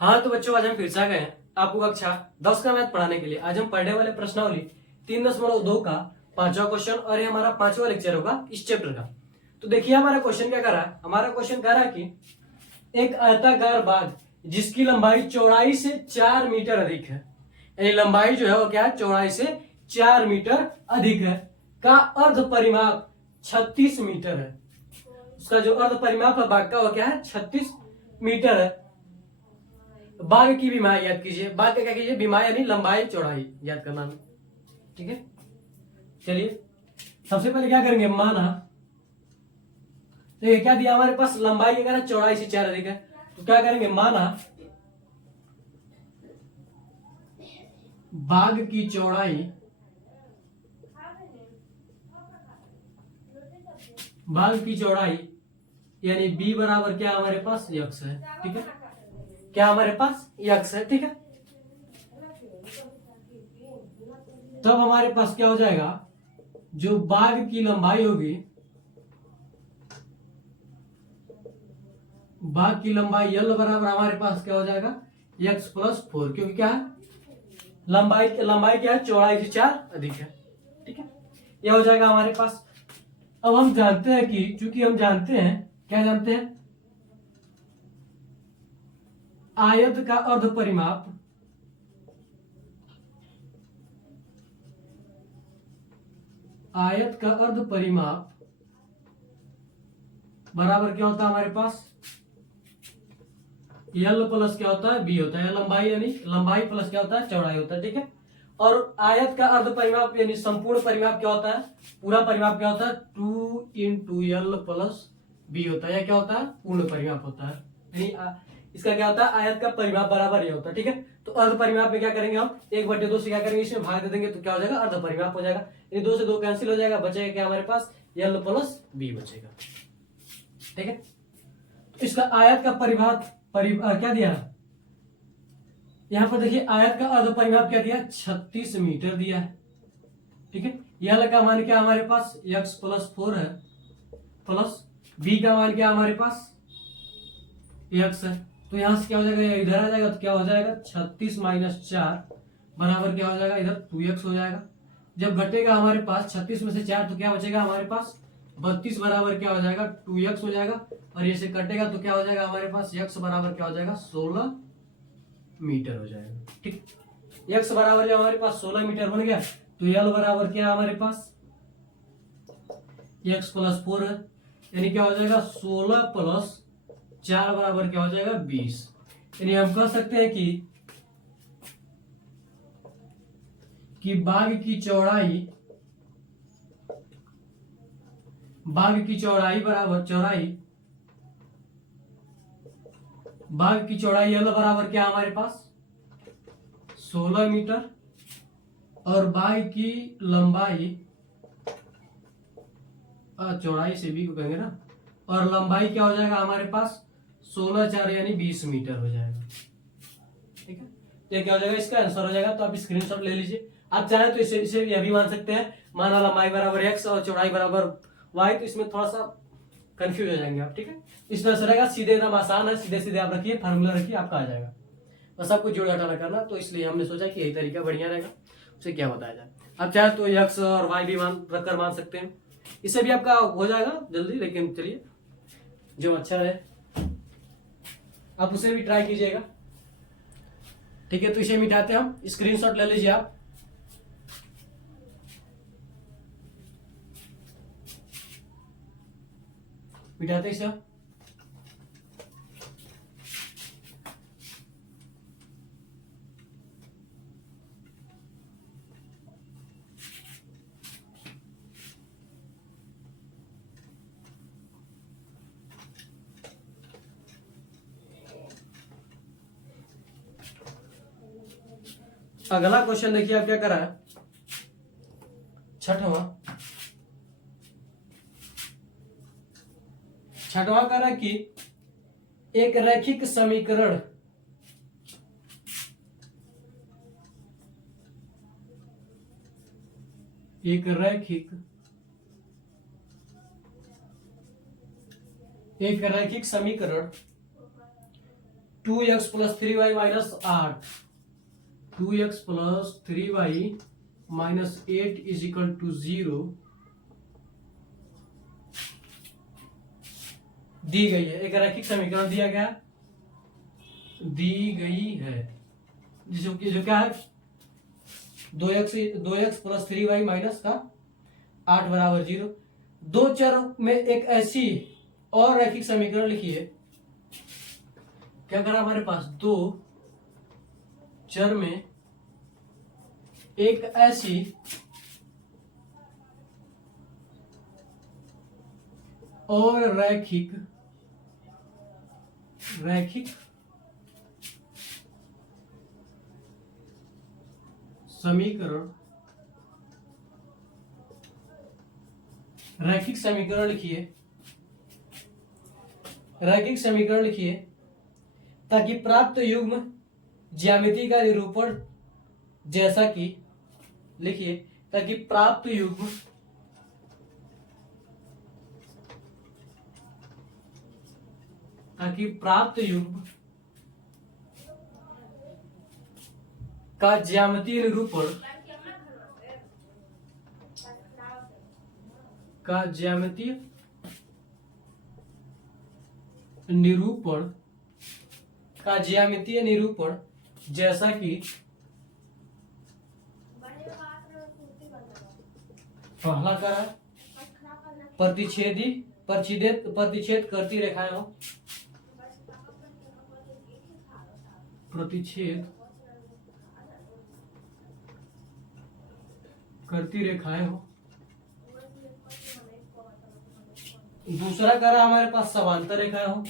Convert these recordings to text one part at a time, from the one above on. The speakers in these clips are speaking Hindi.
हाँ तो बच्चों, आज हम फिर से आ गए हैं आपको कक्षा 10 का मैथ पढ़ाने के लिए। आज हम पढ़ने वाले प्रश्नावली 3.2 का 5वां क्वेश्चन, और ये हमारा 5वां लेक्चर होगा इस चैप्टर का। तो देखिए हमारा क्वेश्चन क्या कर रहा है। हमारा क्वेश्चन कह रहा है कि एक आयताकार बाग जिसकी लंबाई चौड़ाई से 4 मीटर अधिक है, यानी लंबाई जो है वो क्या है, चौड़ाई से 4 मीटर अधिक है, का अर्ध परिमाप 36 मीटर है। उसका जो अर्ध परिमाप है बाग का वो क्या है, 36 मीटर है। बाघ की बीमारी याद कीजिए। बाघ का क्या कीजिए, बीमारी यानी लंबाई चौड़ाई याद करना है। ठीक है, चलिए सबसे पहले क्या करेंगे, माना। देखिए क्या दिया हमारे पास, लंबाई क्या है, चौड़ाई से 4 अधिक है। तो क्या करेंगे, माना बाघ की चौड़ाई, बाघ की चौड़ाई यानी b बराबर क्या हमारे पास, यक्स है। ठीक है, क्या हमारे पास यक्स है। ठीक है, तब हमारे पास क्या हो जाएगा, जो बाघ की लंबाई होगी, बाघ की लंबाई यल बराबर हमारे पास क्या हो जाएगा, x प्लस 4, क्योंकि क्या है, लंबाई क्या है, चौड़ाई से 4 अधिक है। ठीक है, यह हो जाएगा हमारे पास। अब हम जानते हैं कि, चूंकि हम जानते हैं, क्या जानते हैं, आयत का अर्ध परिमाप, आयत का अर्ध परिमाप बराबर क्या होता है हमारे पास, यल प्लस क्या होता है, बी होता है। लंबाई यानी लंबाई प्लस क्या होता है, चौड़ाई होता है। ठीक है, और आयत का अर्ध परिमाप यानी संपूर्ण परिमाप क्या होता है, पूरा परिमाप क्या होता है, 2 इंटू यल प्लस बी होता है। या क्या होता है, पूर्ण परिमाप होता है। यानी इसका क्या होता है, आयत का परिमाप बराबर ये होता है। ठीक है, तो अर्ध परिमाप में क्या करेंगे हम, 1/2 से क्या करेंगे, इसमें भाग दे देंगे तो क्या हो जाएगा, अर्ध परिमाप हो जाएगा। यानी 2 से 2 कैंसिल हो जाएगा, बचेगा क्या हमारे पास, यल प्लस बी बचेगा। ठीक है, तो इसका आयत का क्या दिया, यहां पर देखिए आयत का अर्ध परिमाप क्या दिया, 36 मीटर दिया है। ठीक है, यल का मान क्या हमारे पास, x प्लस 4 है, प्लस बी का मान क्या हमारे पास, x है। तो यहां से क्या हो जाएगा, इधर आ जाएगा तो क्या हो जाएगा, 36 माइनस 4 बराबर क्या हो जाएगा, इधर 2x हो जाएगा। जब घटेगा हमारे पास 36 में से 4 तो क्या बचेगा हमारे पास, 32 बराबर क्या हो जाएगा, 2x हो जाएगा। और ये से कटेगा तो क्या हो जाएगा हमारे पास, x बराबर क्या हो जाएगा, 16 मीटर हो जाएगा। ठीक, x बराबर जब हमारे पास 16 मीटर बन गया तो l बराबर क्या है हमारे पास, x प्लस 4 है। यानी क्या हो जाएगा, 16 प्लस 4 बराबर क्या हो जाएगा, 20। यानी हम कह सकते हैं कि बाघ की चौड़ाई, बाघ की चौड़ाई बराबर बाघ की चौड़ाई l बराबर क्या हमारे पास, 16 मीटर, और बाघ की लंबाई, चौड़ाई से भी को कहेंगे ना, और लंबाई क्या हो जाएगा हमारे पास, 16 4 यानी 20 मीटर हो जाएगा। ठीक है, तो ये क्या हो जाएगा, इसका आंसर हो जाएगा। तो आप स्क्रीनशॉट ले लीजिए। आप चाहे तो इसे यह भी मान सकते हैं, माना लंबाई बराबर x और चौड़ाई बराबर y, तो इसमें थोड़ा सा कंफ्यूज हो जाएंगे आप। ठीक है, इस तरह से रहेगा, सीधे एकदम आसान है, सीधे सीधे आप रखिए, फार्मूला रखिए, आपका आ जाएगा। बस आपको जोड़ घटाना करना, तो इसलिए हमने सोचा कि यही तरीका बढ़िया रहेगा, उसे क्या बताया जाए। आप चाहे तो x और y भी रखकर मान सकते हैं, इससे भी आपका हो जाएगा जल्दी। लेकिन चलिए जो अच्छा है आप उसे भी ट्राई कीजिएगा। ठीक है, तो इसे मिटाते हैं हम, स्क्रीनशॉट ले लीजिए आप। मिटाते इसे आप। अगला क्वेश्चन देखिए आप क्या करा है, छठवां करा कि एक रैखिक समीकरण, एक रैखिक समीकरण 2x plus 3y minus 8, 2x plus 3y minus 8 is equal to 0 दी गई है। एक रैखिक समीकरण दिया गया, दी गई है, जो क्या है 2x प्लस 3y माइनस का 8 बराबर 0। दो चर में एक ऐसी और रैखिक समीकरण लिखिए। क्या करा हमारे पास, दो चर में एक ऐसी और रैखिक समीकरण, रैखिक समीकरण लिखिए ताकि प्राप्त युग्म ज्यामिति का निरूपण जैसा कि, लिखिए ताकि प्राप्त युग्म का ज्यामितीय निरूपण जैसा कि पहला करा प्रतिच्छेद करती रेखाएं हो, प्रतिच्छेद करती रेखाएं हो। दूसरा करा हमारे पास समांतर रेखाएं हो,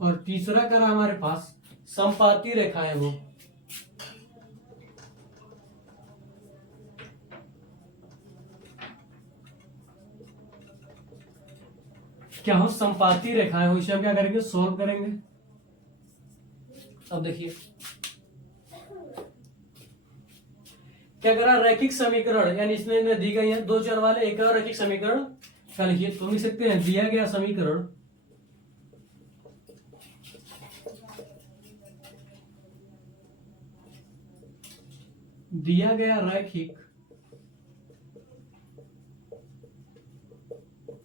और तीसरा करा हमारे पास संपाती रेखाएं हो। क्या हो, संपाती रेखाएं हो। इसे हम क्या करेंगे, सॉल्व करेंगे। अब देखिए क्या करा, रैखिक समीकरण यानी इसमें दी गई है दो चर वाले एक और रैखिक समीकरण का लिखिए। तो लिख सकते हैं दिया गया समीकरण रैखिक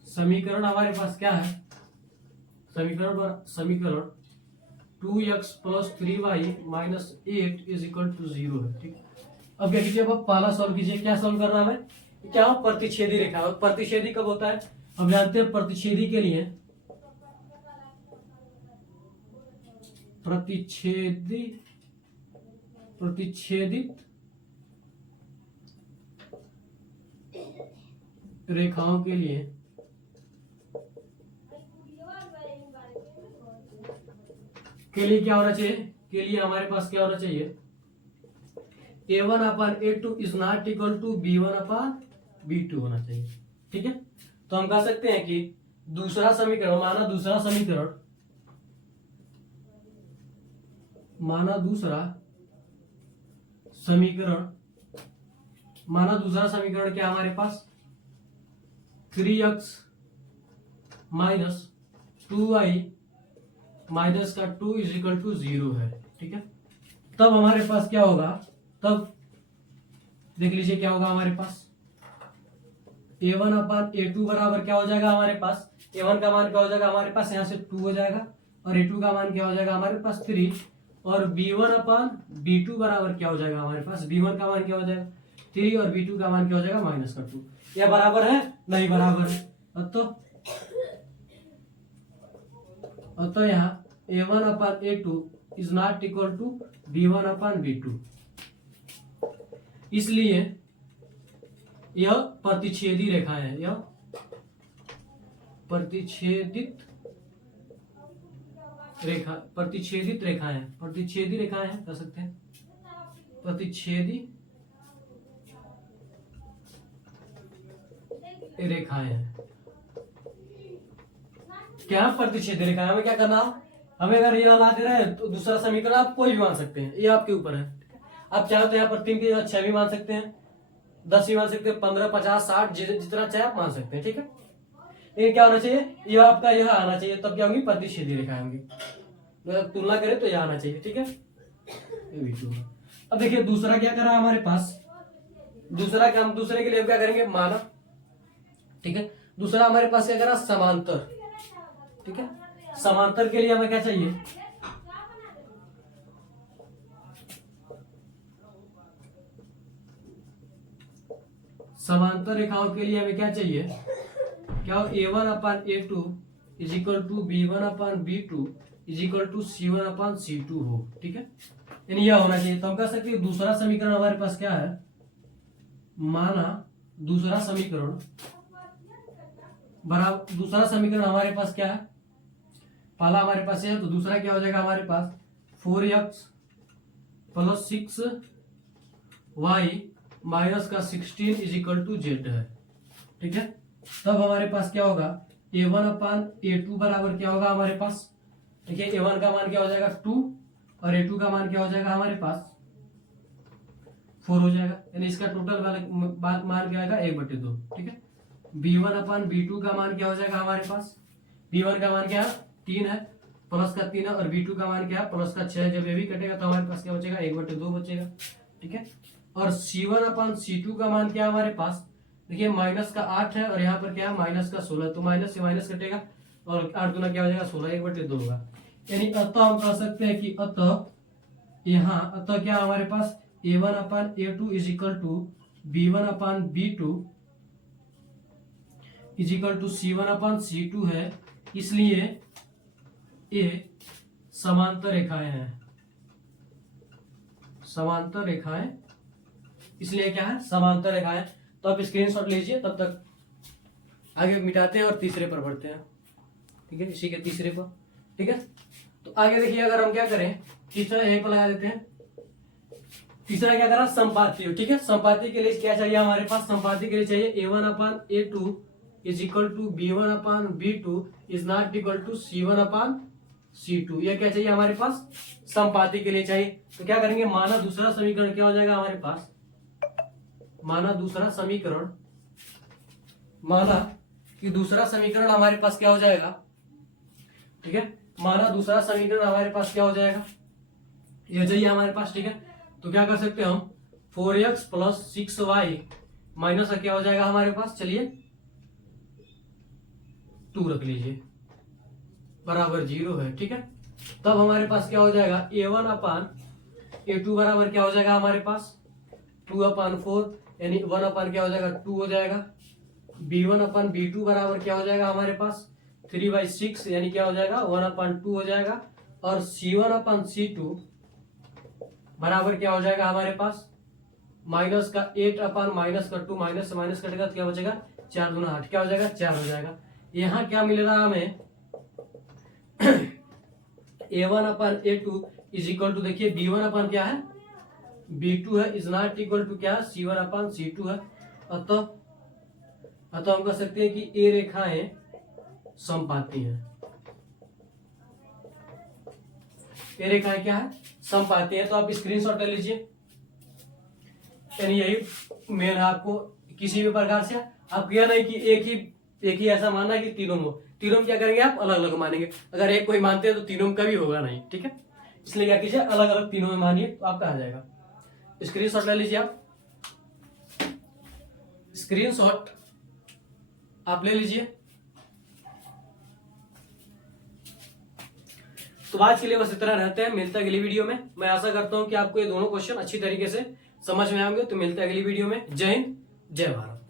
समीकरण हमारे पास क्या है, समीकरण 2x plus 3y minus 8 is equal to 0 है। ठीक है, अब क्या कीजिए, अब पहला सॉल्व कीजिए। क्या सॉल्व करना है, क्या हो, प्रतिच्छेदी रेखा। प्रतिच्छेदी कब होता है, हम जानते हैं प्रतिच्छेदी के लिए प्रतिच्छेदित रेखाओं के लिए क्या होना चाहिए, के लिए हमारे पास क्या होना चाहिए, a1/a2 is not equal to b1/b2 होना चाहिए। ठीक है, तो हम कह सकते हैं कि दूसरा समीकरण माना दूसरा समीकरण क्या हमारे पास 3x माइनस 2y माइनस का 2 इज इक्वल टू 0 है। ठीक है, तब हमारे पास क्या होगा, तब देख लीजिए क्या होगा हमारे पास, a1/a2 बराबर क्या हो जाएगा हमारे पास, a1 का मान क्या हो जाएगा हमारे पास, यहाँ से 2 हो जाएगा, और a2 का मान क्या हो जाएगा हमारे पास 3, और b1/b2 बराबर क्या हो जाएगा हमारे पास, b1 का मान क्या हो जाएगा 3 और b2 का मान क्या हो जाएगा माइनस का 2। यह बराबर है, नहीं बराबर है। तो यहाँ a1/a2 is not equal to b1/b2, इसलिए यह प्रतिच्छेदी रेखा है, यह प्रतिच्छेदी रेखाएं कह सकते हैं, प्रतिच्छेदी रेखाएं हैं। क्या प्रतिच्छेदी रेखा, हमें क्या करना, हमें अगर ये वाला दे रहे हैं तो दूसरा समीकरण आप कोई भी मान सकते हैं, ये आपके ऊपर है। आप चाहे तो यहाँ पर 3 की जगह 6 भी मान सकते हैं, 10 भी मान सकते हैं, 15, 50, 60 जितना चाहे आप मान सकते हैं, ठीक है। लेकिन क्या होना चाहिए, ये आपका यह आना चाहिए, तब क्या होंगी, प्रतिच्छेदी रेखाएं होंगी। तुलना करें तो यह आना चाहिए, ठीक है। अब देखिए दूसरा क्या करा हमारे पास, दूसरा क्या, हम दूसरे के लिए क्या करेंगे, माना, ठीक है। दूसरा हमारे पास क्या करा, समांतर, ठीक है। समांतर के लिए हमें क्या चाहिए, समांतर रेखाओं के लिए हमें क्या चाहिए, क्या हो, A1/A2 is equal to B1/B2 is equal to C1/C2 हो, ठीक है। यानी यह होना चाहिए। तो हम कह सकते हैं दूसरा समीकरण हमारे पास क्या है, माना दूसरा समीकरण बराबर, दूसरा समीकरण हमारे पास क्या है, पहला हमारे पास है, तो दूसरा क्या हो जाएगा हमारे पास 4x + 6y - 16 is equal to Z है, ठीक है। तब हमारे पास क्या होगा, A1/A2 बराबर क्या होगा हमारे पास, देखिए A1 का मान क्या हो जाएगा 2 और A2 का मान क्या हो जाएगा हमारे पास 4 हो जाएगा। यानी इसका टोटल मान क्या आएगा 1/2, ठीक है। B1/B2 का मान क्या हो जाएगा हमारे पास, B1 का मान क्या है 3 है, प्लस का 3 है, और B2 का मान क्या है प्लस का 6 है। जब ये भी कटेगा तो हमारे पास क्या बचेगा 1/2 बचेगा, ठीक है। और C1/C2 का मान क्या है हमारे पास, देखिए माइनस का 8 है और यहाँ पर क्या है माइनस का 16, तो माइनस से माइनस कटेगा और 8 दूना क्या हो जाएगा 16, 1/2 होगा। यानी अतः हम कह सकते हैं कि अतः यहाँ अतः क्या हमारे पास A1/A2 is equal to B1/B2 is equal to C1/C2 है, इसलिए ये समांतर रेखाएं हैं, समांतर रेखाएं, इसलिए क्या है समांतर रेखाएं। तो आप स्क्रीनशॉट लीजिए, तब तक आगे मिटाते हैं और तीसरे पर बढ़ते हैं, ठीक है, इसी के तीसरे पर, ठीक है। तो आगे देखिए, अगर हम क्या करें, तीसरा यहीं पर लगा देते हैं। तीसरा क्या करा, संपाती, ठीक है। संपाती के लिए क्या चाहिए हमारे पास, संपाती के लिए चाहिए A1/A2 is equal to B1/B2 is not equal to C1/C2। यह क्या चाहिए हमारे पास, संपाती के लिए चाहिए। तो क्या करेंगे, माना दूसरा समीकरण क्या हो जाएगा हमारे पास, माना दूसरा समीकरण, माना कि दूसरा समीकरण हमारे पास क्या हो जाएगा, ठीक है। माना दूसरा समीकरण हमारे पास क्या हो जाएगा, ये चाहिए हमारे पास, ठीक है। तो क्या कर सकते हैं हम, 4x + 6y माइनस क्या हो जाएगा हमारे पास, चलिए 2 रख लीजिए, बराबर 0 है, ठीक है। तब हमारे पास क्या हो जाएगा, A1/A2 बराबर क्या हो जाएगा हमारे पास 2/4, यानी 1 क्या हो जाएगा 2 हो जाएगा। B1/B2 बराबर क्या हो जाएगा हमारे पास 3/6, यानी क्या हो जाएगा 1/2 हो जाएगा। और C1/C2 बराबर क्या हो जाएगा हमारे पास माइनस का 8/-2, माइनस से माइनस कटेगा तो क्या बचेगा 4 दूना 8, क्या हो जाएगा 4 हो जाएगा। यहाँ क्या मिल रहा है हमें A1/A2 इज इक्वल टू, देखिए B1 क्या है B2 है, इज नॉट इक्वल टू क्या C1/C2 है। अतः हम कह सकते हैं कि ये रेखाएं समपाती हैं, ये रेखाएं क्या है समपाती हैं। तो आप स्क्रीनशॉट ले लीजिए, यानी यही मेन है। आपको किसी भी प्रकार से आप यह नहीं कि एक ही ऐसा मानना है कि तीनों में, तीनों में क्या करेंगे आप अलग अलग मानेंगे। अगर एक कोई मानते हैं तो तीनों में कभी होगा नहीं, ठीक है। इसलिए क्या कीजिए अलग अलग तीनों में मानिए, तो आपका आ जाएगा। स्क्रीनशॉट ले लीजिए, आप स्क्रीनशॉट आप ले लीजिए। तो आज के लिए बस इतना रहते हैं, मिलते हैं अगली वीडियो में। मैं आशा करता हूं कि आपको ये दोनों क्वेश्चन अच्छी तरीके से समझ में आएंगे। तो मिलते हैं अगली वीडियो में। जय हिंद, जय भारत।